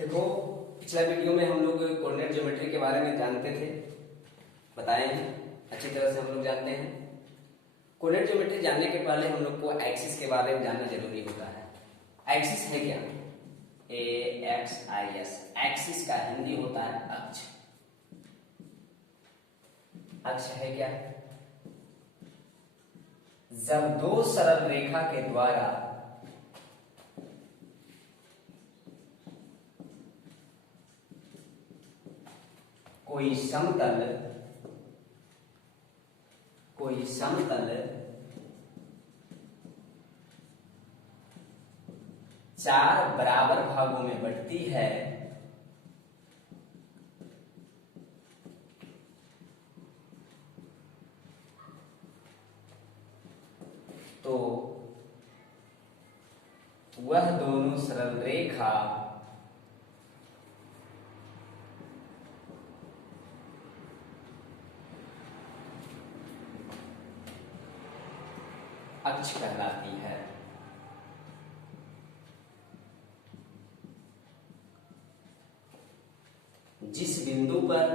देखो, पिछला वीडियो में हम लोग कोऑर्डिनेट ज्योमेट्री के बारे में जानते थे, बताए हैं, अच्छी तरह से हम लोग जानते हैं। कोऑर्डिनेट ज्योमेट्री जानने के पहले हम लोग को एक्सिस के बारे में जानना जरूरी होता है। एक्सिस है क्या? AXIS। एक्सिस का हिंदी होता है अक्ष। अक्ष है क्या? जब दो सरल रेखा के द्वारा कोई समतल चार बराबर भागों में बंटती है तो वह दोनों सरल रेखा अक्ष कहलाती है। जिस बिंदु पर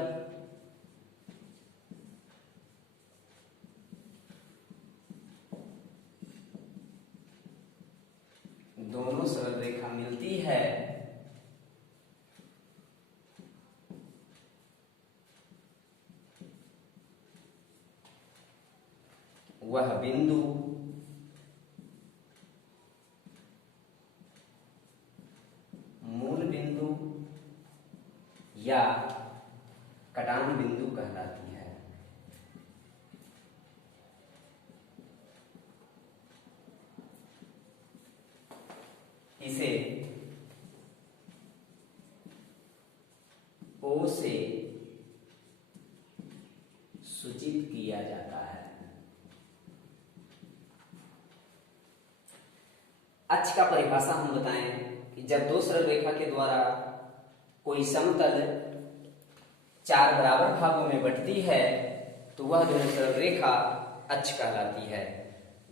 दोनों सरल रेखा मिलती है वह बिंदु मूल बिंदु या कटान बिंदु कहलाती है। इसे O से सूचित किया जाता है। अक्ष का परिभाषा हम बताएं कि जब दो सरल रेखा के द्वारा कोई समतल चार बराबर भागों में बंटती है तो वह दोनों सरल रेखा अक्ष कहलाती है।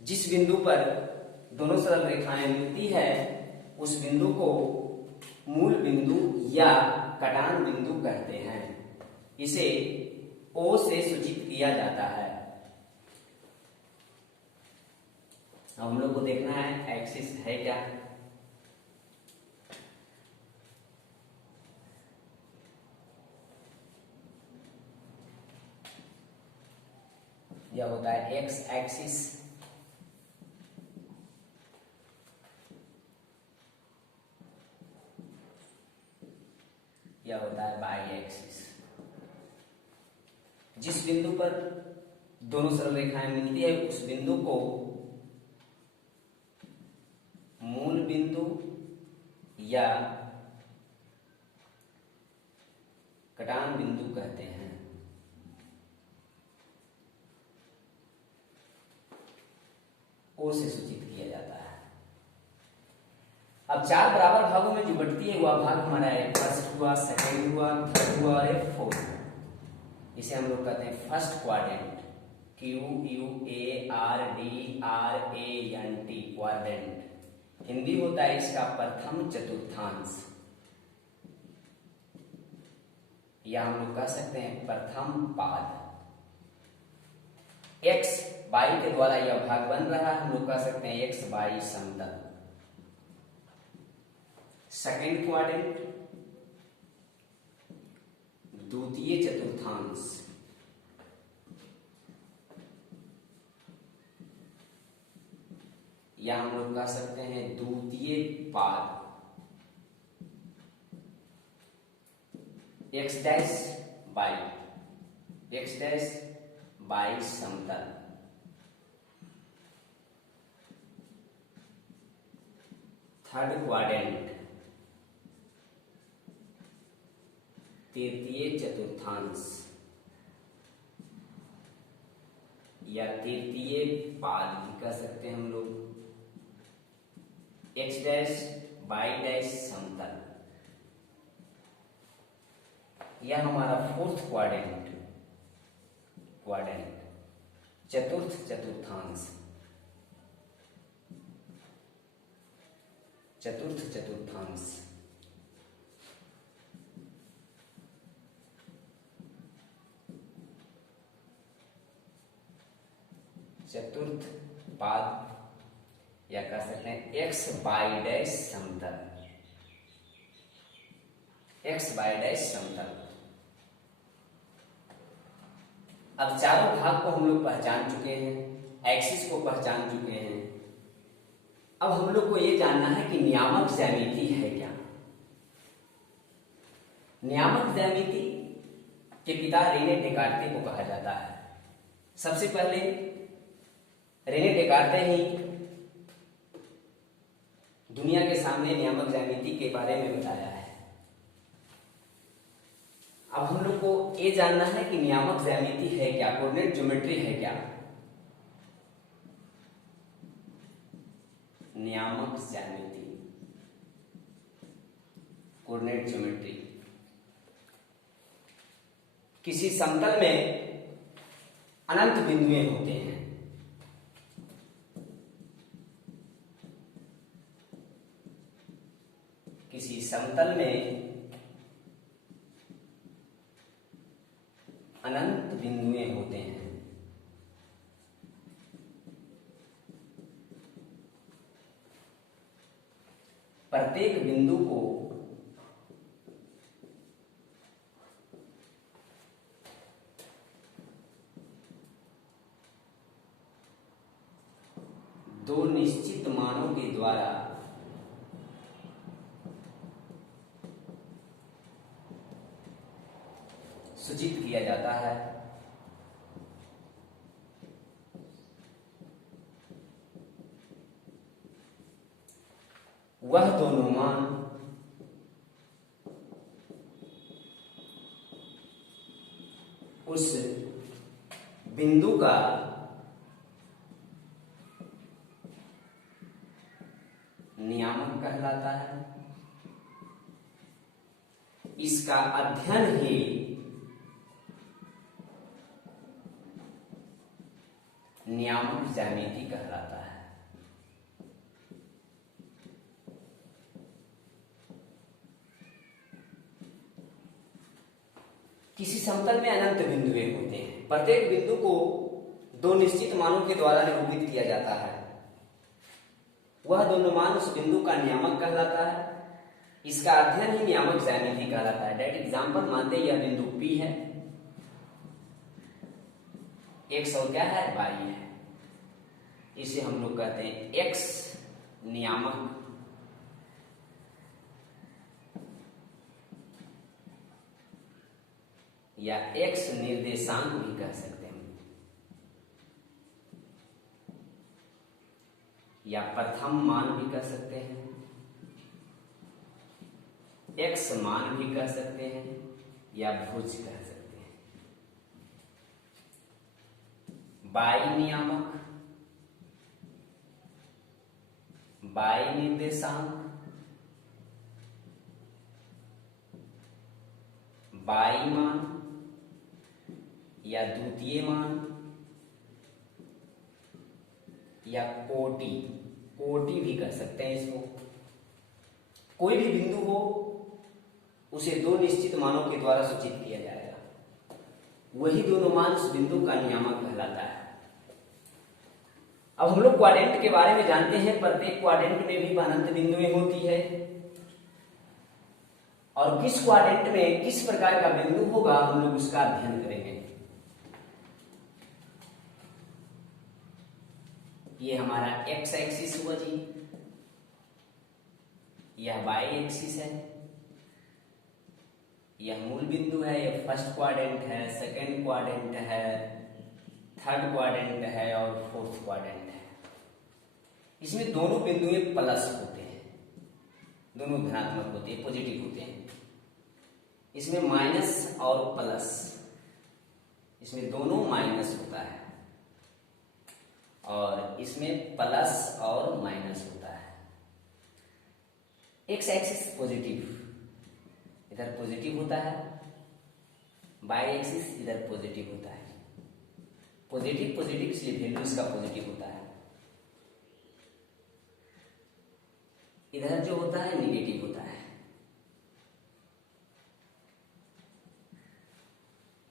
जिस बिंदु पर दोनों सरल रेखाएं मिलती है उस बिंदु को मूल बिंदु या कटान बिंदु कहते हैं। इसे O से सूचित किया जाता है। अब हम लोग को देखना है एक्सिस है क्या। यह होता है एक्स एक्सिस, यह होता है वाई एक्सिस। जिस बिंदु पर दोनों सरल रेखाएं मिलती है उस बिंदु को मूल बिंदु या कटान बिंदु कहते हैं। O से सूचित किया जाता है। अब चार बराबर भागों में जो बंटती है वह भाग हमारा फर्स्ट हुआ, सेकेंड हुआ, थर्ड हुआ और एक फोर्थ हुआ। इसे हम लोग कहते हैं first quadrant. QUARDRANT quadrant. Hindi होता है इसका प्रथम चतुर्थांश या हम लोग कह सकते हैं प्रथम पाद। एक्स वाई के द्वारा यह भाग बन रहा है, हम लोग कह सकते हैं एक्स वाई समतल। सेकेंड क्वाड्रेंट द्वितीय चतुर्थांश या हम लोग कह सकते हैं द्वितीय पाद। एक्स डैश बाई समतल। थर्ड क्वाड्रेंट तृतीय चतुर्थांश या तृतीय पाद भी कह सकते हैं हम लोग। एक्स डैश बाई डैश समतल। यह हमारा फोर्थ क्वाड्रेंट चतुर्थ चतुर्थांश चतुर्थ चतुर्थांश सकते हैं एक्स बाई डैश समतल, एक्स बाई डैश समतल। अब चारों भाग को हम लोग पहचान चुके हैं, एक्सिस को पहचान चुके हैं। अब हम लोग को ये जानना है कि नियामक ज्यामिति है क्या। नियामक ज्यामिति के पिता रेने डेकार्ते को कहा जाता है। सबसे पहले रेने डेकार्ते ही दुनिया के सामने नियामक ज्यामिति के बारे में बताया है। अब हम लोग को ये जानना है कि नियामक ज्यामिति है क्या, कोऑर्डिनेट ज्योमेट्री है क्या। नियामक ज्यामिति, कोऑर्डिनेट ज्योमेट्री, किसी समतल में अनंत बिंदुएं होते हैं। किसी समतल में अनंत बिंदुएं होते हैं। प्रत्येक बिंदु को दो निश्चित मानों के द्वारा सूचित किया जाता है। वह दोनों मान उस बिंदु का नियामक कहलाता है। इसका अध्ययन ही नियामक ज्यामिति कहलाता है। किसी समतल में अनंत बिंदुएं होते हैं। प्रत्येक बिंदु को दो निश्चित मानों के द्वारा निरूपित किया जाता है। वह दोनों मान उस बिंदु का नियामक कहलाता है। इसका अध्ययन ही नियामक ज्यामिति कहलाता है। डेट एग्जाम्पल मानते यह बिंदु P है, x और क्या है, y है। इसे हम लोग कहते हैं x नियामक, या x निर्देशांक भी कह सकते हैं, या प्रथम मान भी कह सकते हैं, x मान भी कह सकते हैं, या भुज कह सकते हैं। y नियामक, y निर्देशांक, y मान या द्वितीय मान, या कोटि, कोटि भी कह सकते हैं इसको। कोई भी बिंदु हो उसे दो निश्चित मानों के द्वारा सूचित किया जाएगा। वही दोनों मान उस बिंदु का नियामक कहलाता है। अब हम लोग क्वाड्रेंट के बारे में जानते हैं। प्रत्येक क्वाड्रेंट में भी अनंत बिंदुएं होती है, और किस क्वाड्रेंट में किस प्रकार का बिंदु होगा हम लोग उसका अध्ययन करेंगे। ये हमारा एक्स एक्सिस हुआ जी, यह वाई एक्सिस है, यह मूल बिंदु है, यह फर्स्ट क्वाड्रेंट है, सेकंड क्वाड्रेंट है, थर्ड क्वाड्रेंट है और फोर्थ क्वाड्रेंट है। इसमें दोनों बिंदुएं प्लस होते हैं, दोनों धनात्मक होते हैं, पॉजिटिव होते हैं। इसमें माइनस और प्लस, इसमें दोनों माइनस होता है, और इसमें प्लस और माइनस होता है। एक्स एक्सिस पॉजिटिव, इधर पॉजिटिव होता है, वाई एक्सिस इधर पॉजिटिव होता है। पॉजिटिव पॉजिटिव इसलिए वैल्यू इसका पॉजिटिव होता है। इधर जो होता है निगेटिव होता है,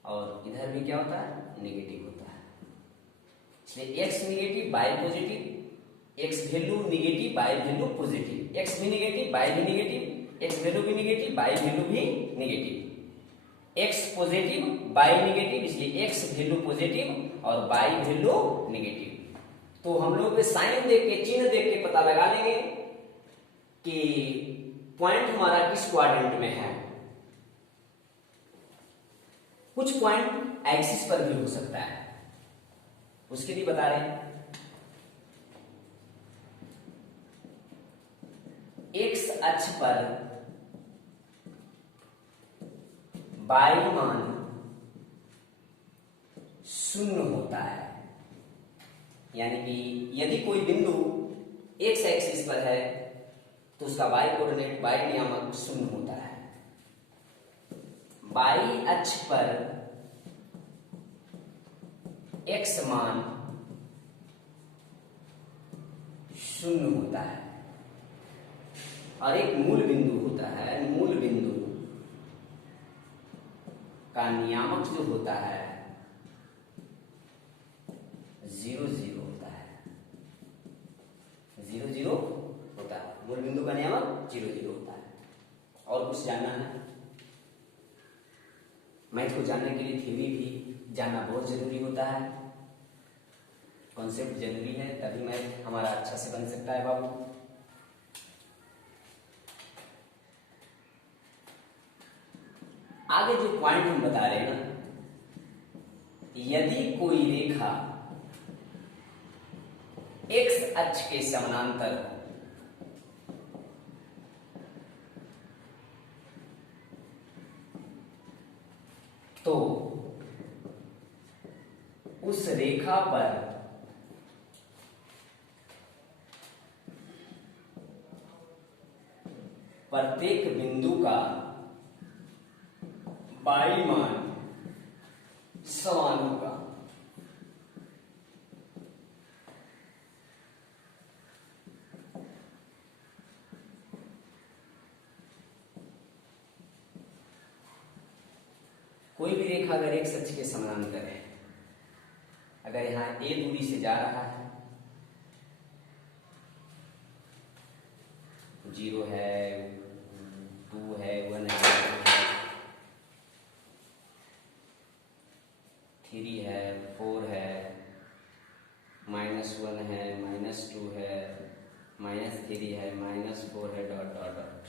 और इधर भी क्या होता है, निगेटिव होता है। इसलिए x negative, y positive, x value negative, y value positive, x भी निगेटिव, वाई भी निगेटिव, एक्स वैल्यू भी निगेटिव, वाई वैल्यू भी negative, x positive, y negative, इसलिए एक्स वैल्यू पॉजिटिव और वाई वैल्यू निगेटिव। तो हम लोग साइन देख के, चिन्ह देख के पता लगा लेंगे कि पॉइंट हमारा किस क्वाड्रेंट में है। कुछ पॉइंट एक्सिस पर भी हो सकता है, उसके लिए बता रहे हैं। एक्स अक्ष पर वाई मान शून्य होता है, यानी कि यदि कोई बिंदु एक्स एक्सिस पर है तो उसका वाई कोऑर्डिनेट, वाई नियामक शून्य होता है। वाई अक्ष पर एक्स मान शून्य होता है और एक मूल बिंदु होता है। मूल बिंदु का नियामक जो होता है 0 0 होता है, 0 0 होता है। मूल बिंदु का नियामक 0 0 होता है। और कुछ जानना है? मैथ को जानने के लिए थ्योरी भी जानना बहुत जरूरी होता है, कॉन्सेप्ट जरूरी है, तभी मैथ हमारा अच्छा से बन सकता है बाबू। आगे जो पॉइंट हम बता रहे हैं ना, यदि कोई रेखा एक्स अक्ष के समानांतर हो तो उस रेखा पर प्रत्येक बिंदु का वाई मान समान होगा। कोई भी रेखा अगर एक अक्ष के समानांतर है, अगर यहां ए दूरी से जा रहा है, 0 है, 2 है, 1 है, 3 है, 4 है, -1 है, -2 है, -3 है, -4 है, डॉट डॉट डॉट।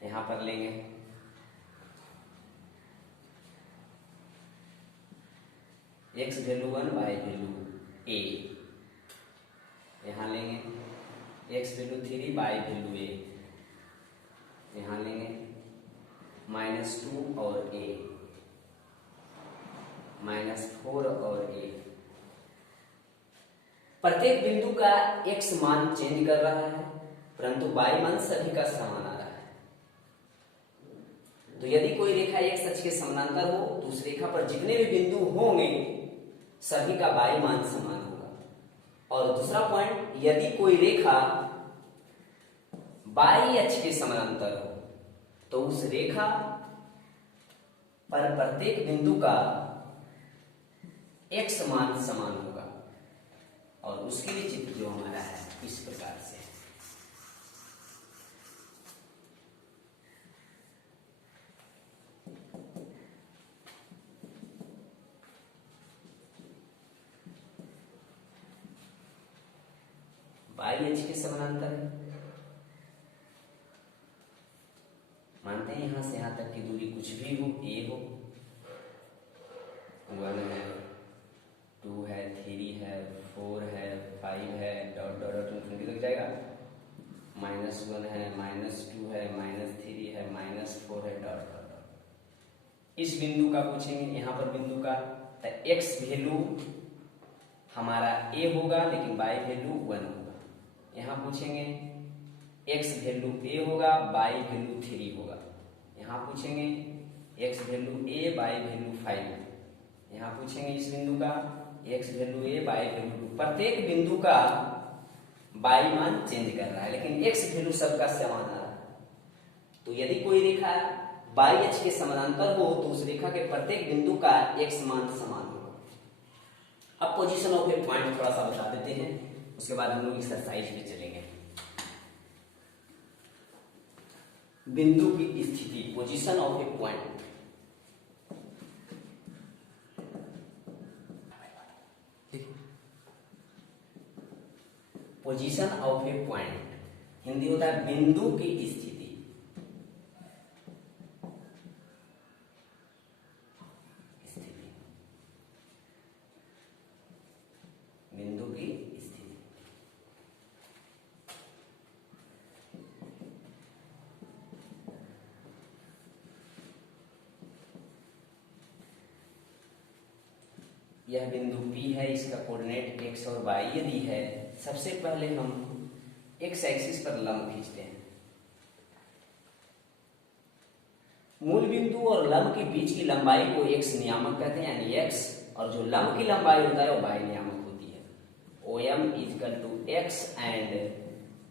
यहां पर लेंगे एक्स वैल्यू 1, वाई वैल्यू ए, यहां लेंगे एक्स वैल्यू 3, वाई वैल्यू ए, यहां लेंगे -2 और ए, -4 और ए। प्रत्येक बिंदु का एक्स मान चेंज कर रहा है, परंतु वाई मान सभी का समान आ रहा है। तो यदि कोई रेखा एक्स अक्ष के समानांतर हो तो उस रेखा पर जितने भी बिंदु होंगे सभी का वाई मान समान होगा। और दूसरा पॉइंट, यदि कोई रेखा वाई अक्ष के समानांतर हो तो उस रेखा पर प्रत्येक बिंदु का एक्स मान समान होगा। और उसके लिए चित्र जो हमारा है इस प्रकार से, वाई अक्ष के समानांतर है। मानते हैं यहां से यहां तक की दूरी कुछ भी हो, ए हो, 1 है, 2 है, 3 है, 4 है, 5 है, डॉट डॉट डॉट इन्फिनिटी लग जाएगा, -1 है, -2 है, -3 है, -4 है, डॉट डॉट डॉट। इस बिंदु का पूछेंगे, यहां पर बिंदु का, तो एक्स वैल्यू हमारा ए होगा लेकिन वाई वैल्यू 1 होगा। यहां पूछेंगे एक्स वैल्यू ए होगा, वाई वैल्यू 3 होगा। यहां पूछेंगे एक्स वैल्यू ए, वाई वैल्यू 5। यहां पूछेंगे इस बिंदु का एक्स वैल्यू ए, वाई वैल्यू 2। प्रत्येक बिंदु का वाई मान चेंज कर रहा है लेकिन एक्स वैल्यू सबका समान आ रहा है। तो यदि कोई रेखा वाई अक्ष के समानांतर हो तो उस रेखा के प्रत्येक बिंदु का एक्स मान समान होगा। अब पोजीशन ऑफ ए पॉइंट थोड़ा सा बता देते हैं, उसके बाद हम लोग एक्सरसाइज पे चलेंगे। बिंदु की स्थिति, position of A point. Position of A point Hindi होता है बिंदु की स्थिति। बिंदु की स्थिति। यह बिंदु P है, इसका कोऑर्डिनेट x और y यदि है, सबसे पहले हम x एक्सिस पर लंब खींचते हैं। मूल बिंदु और लंब के बीच की लंबाई को x नियामक कहते हैं, यानी x, और जो लंब की लंबाई होता है वो y नियामक होती है। OM equal to x and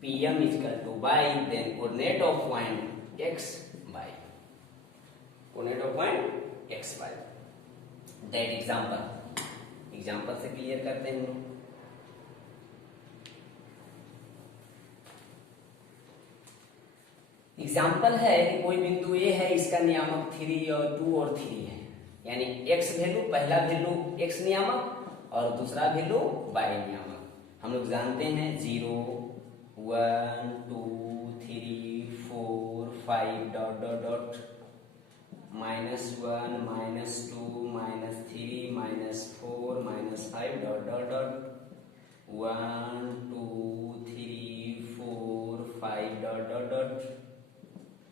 PM equal to y, then coordinate of point x y, coordinate of point x y। That example से क्लियर करते हैं हम लोग। एग्जाम्पल है कि कोई बिंदु ए है, इसका नियामक 3 और 2 और 3 है, यानी x वैल्यू, पहला वैल्यू x नियामक और दूसरा वैल्यू y नियामक। हम लोग जानते हैं 0 1 2 3 4 5 dot dot dot -1 -2 -3 -4 -5 dot dot dot 1 2 3 4 5 dot dot dot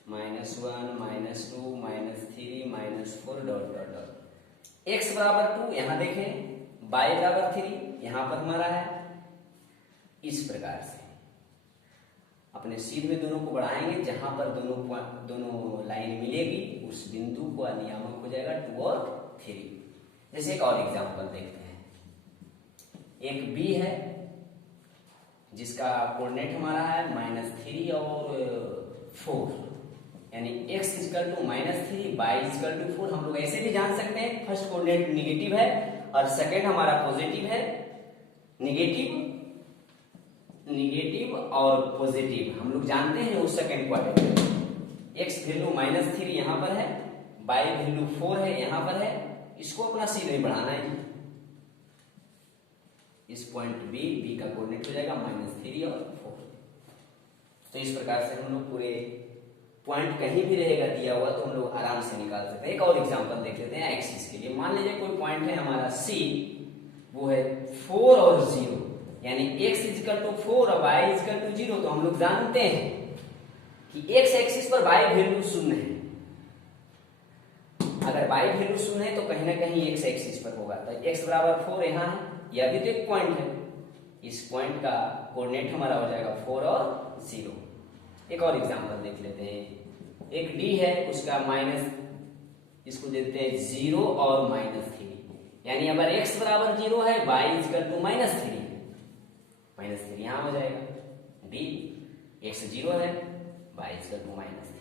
-1 -2 -3 -4 dot dot dot. x बराबर 2 यहां देखें, y बराबर 3 यहां पर हमारा है। इस प्रकार से अपने सीध में दोनों को बढ़ाएंगे, जहां पर दोनों लाइन मिलेगी उस बिंदु को नियामक हो जाएगा 2 और 3। जैसे एक और एग्जांपल देखते हैं। एक b है जिसका कोऑर्डिनेट हमारा है -3 और 4, यानी x equal to -3 y equal to 4। हम लोग ऐसे भी जान सकते हैं, फर्स्ट कोऑर्डिनेट निगेटिव है और सेकंड हमारा पॉजिटिव है। निगेटिव और पॉजिटिव हम लोग जानते हैं उस सेकंड क्वाड्रेंट। x वैल्यू -3 यहां पर है, y वैल्यू 4 है यहां पर है। इसको अपना सीधे में बढ़ाना है। इस पॉइंट b का कोऑर्डिनेट हो जाएगा -3 और 4। तो इस प्रकार से हम लोग पूरे पॉइंट कहीं भी रहेगा दिया हुआ तो हम लोग आराम से निकाल सकते हैं। एक और एग्जांपल देख लेते हैं एक्सिस के लिए। मान लीजिए कोई पॉइंट है हमारा C, वो है 4 और 0, यानी x इक्वल टू 4 और y इक्वल टू 0। तो हम लोग जानते हैं कि x एक्सिस पर y वैल्यू 0 है। अगर y वैल्यू 0 है तो कहीं ना कहीं x एक्सिस पर होगा। तो x बराबर 4 यहाँ है, यह भी तो एक पॉइंट है। इस पॉइंट का कोऑर्डिनेट हमारा हो जाएगा 4 और 0। एक और एग्जांपल देख लेते हैं। एक D है, उसका इसको देते हैं 0 और -3, यानी अगर x बराबर 0 है, y इक्वल टू -3 यहां हो जाएगा। D x 0 है, y इक्वल टू -3।